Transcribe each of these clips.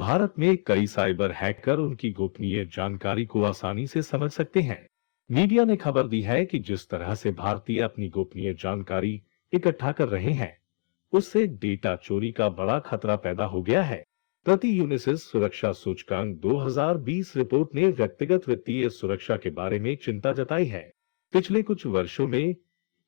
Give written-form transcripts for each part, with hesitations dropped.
भारत में कई cyber hacker उनकी गोपनीय जानकारी को आसानी से समझ सकते हैं। मीडिया ने खबर दी है कि जिस तरह से भारतीय अपनी गोपनीय जानकारी इकट्ठा कर रहे हैं, उससे डेटा चोरी का बड़ा खतरा पैदा हो गया है। प्रति यूनिसिस सुरक्षा सूचकांक 2020 रिपोर्ट ने व्यक्तिगत वित्तीय सुरक्षा के बारे में चिंता जताई है। पिछले कुछ वर्षों में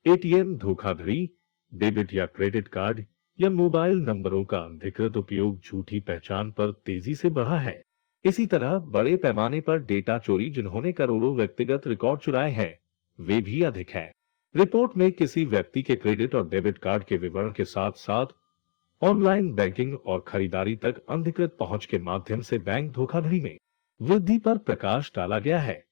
एटीएम धोखाधड़ी, डेबिट या क्रेडिट कार्ड या मोबाइल नंबरों का अनधिकृत उपयोग झूठी पहचान पर तेजी से बढ़ा है। इसी तरह बड़े पैमाने पर डेटा चोरी, जिन्होंने करोड़ों व्यक्तिगत रिकॉर्ड चुराए हैं, वे भी अधिक है। रिपोर्ट में किसी व्यक्ति के क्रेडिट और डेबिट कार्ड के विवरण के साथ साथ ऑनलाइन बैंकिंग और खरीदारी तक अनधिकृत पहुंच के माध्यम से बैंक धोखाधड़ी में वृद्धि पर प्रकाश डाला गया है।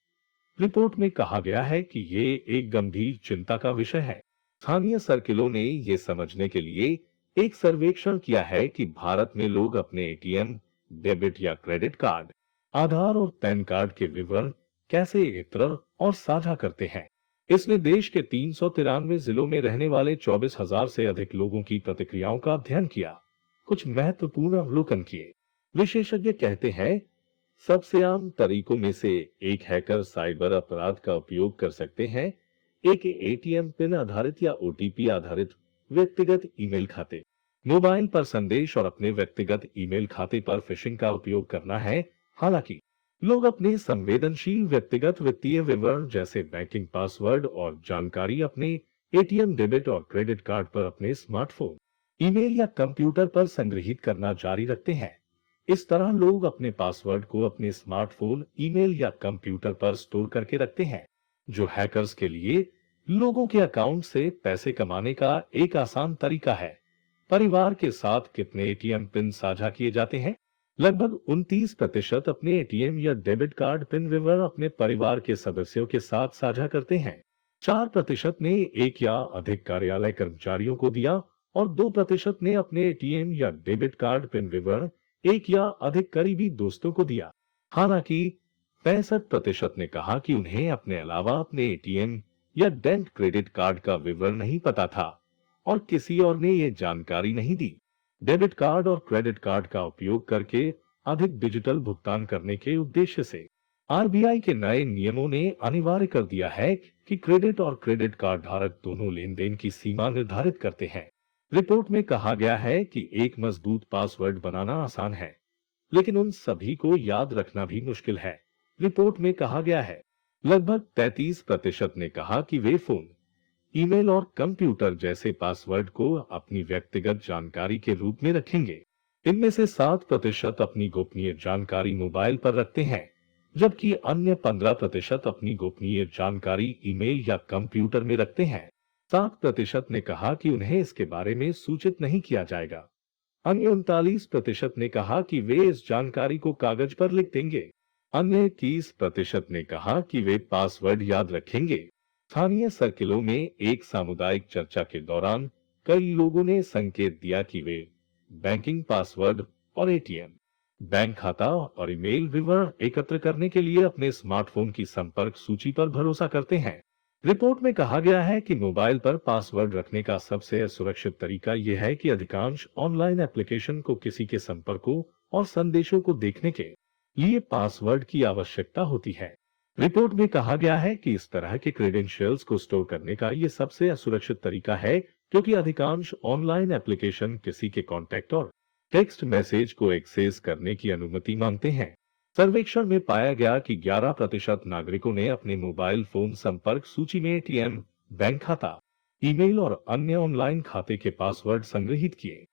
रिपोर्ट में कहा गया है कि ये एक गंभीर चिंता का विषय है। स्थानीय सर्किलों ने ये समझने के लिए एक सर्वेक्षण किया है कि भारत में लोग अपने एटीएम, डेबिट या क्रेडिट कार्ड, आधार और पैन कार्ड के विवरण कैसे एकत्र और साझा करते हैं। इसने देश के 393 जिलों में रहने वाले 24,000 से अधिक लोगों की प्रतिक्रियाओं का अध्ययन किया, कुछ महत्वपूर्ण अवलोकन किए। विशेषज्ञ कहते हैं, सबसे आम तरीकों में से एक हैकर साइबर अपराध का उपयोग कर सकते हैं। एक एटीएम पिन आधारित या ओटीपी आधारित व्यक्तिगत ईमेल खाते, मोबाइल पर संदेश और अपने व्यक्तिगत ईमेल खाते पर फिशिंग का उपयोग करना है। हालांकि लोग अपने संवेदनशील व्यक्तिगत वित्तीय विवरण जैसे बैंकिंग पासवर्ड और जानकारी अपने एटीएम, डेबिट और क्रेडिट कार्ड पर अपने स्मार्टफोन, ईमेल या कंप्यूटर पर संग्रहित करना जारी रखते हैं। इस तरह लोग अपने पासवर्ड को अपने स्मार्टफोन, ईमेल या कंप्यूटर पर स्टोर करके रखते हैं, जो हैकर्स के लिए लोगों के अकाउंट से पैसे कमाने का एक आसान तरीका है। परिवार के साथ कितने एटीएम पिन साझा किए जाते हैं? लगभग 29% अपने एटीएम या डेबिट कार्ड पिन विवरण अपने परिवार के सदस्यों के साथ साझा करते हैं। 4% ने एक या अधिक कार्यालय कर्मचारियों को दिया और 2% ने अपने एटीएम या डेबिट कार्ड पिन विवरण एक या अधिक करीबी दोस्तों को दिया। हालांकि 65% ने कहा कि उन्हें अपने अलावा अपने एटीएम या डेबिट क्रेडिट कार्ड का विवरण नहीं पता था और किसी और ने ये जानकारी नहीं दी। डेबिट कार्ड और क्रेडिट कार्ड का उपयोग करके अधिक डिजिटल भुगतान करने के उद्देश्य से आरबीआई के नए नियमों ने अनिवार्य कर दिया है कि क्रेडिट और क्रेडिट कार्ड धारक दोनों लेन देन की सीमा निर्धारित करते हैं। रिपोर्ट में कहा गया है कि एक मजबूत पासवर्ड बनाना आसान है, लेकिन उन सभी को याद रखना भी मुश्किल है। रिपोर्ट में कहा गया है, लगभग 33% ने कहा कि वे फोन, ईमेल और कंप्यूटर जैसे पासवर्ड को अपनी व्यक्तिगत जानकारी के रूप में रखेंगे। इनमें से 7% अपनी गोपनीय जानकारी मोबाइल पर रखते हैं, जबकि अन्य 15% अपनी गोपनीय जानकारी ईमेल या कंप्यूटर में रखते हैं। 7% ने कहा कि उन्हें इसके बारे में सूचित नहीं किया जाएगा। अन्य 39% ने कहा कि वे इस जानकारी को कागज पर लिख देंगे। अन्य 30% ने कहा कि वे पासवर्ड याद रखेंगे। स्थानीय सर्किलों में एक सामुदायिक चर्चा के दौरान कई लोगों ने संकेत दिया कि वे बैंकिंग पासवर्ड और एटीएम, बैंक खाता और ईमेल विवरण एकत्र करने के लिए अपने स्मार्टफोन की संपर्क सूची पर भरोसा करते हैं। रिपोर्ट में कहा गया है कि मोबाइल पर पासवर्ड रखने का सबसे सुरक्षित तरीका यह है कि अधिकांश ऑनलाइन एप्लीकेशन को किसी के संपर्कों और संदेशों को देखने के लिए पासवर्ड की आवश्यकता होती है। रिपोर्ट में कहा गया है कि इस तरह के क्रेडेंशियल्स को स्टोर करने का ये सबसे असुरक्षित तरीका है, क्योंकि अधिकांश ऑनलाइन एप्लीकेशन किसी के कॉन्टैक्ट और टेक्स्ट मैसेज को एक्सेस करने की अनुमति मांगते हैं। सर्वेक्षण में पाया गया कि 11% नागरिकों ने अपने मोबाइल फोन संपर्क सूची में एटीएम, बैंक खाता, ईमेल और अन्य ऑनलाइन खाते के पासवर्ड संग्रहित किए।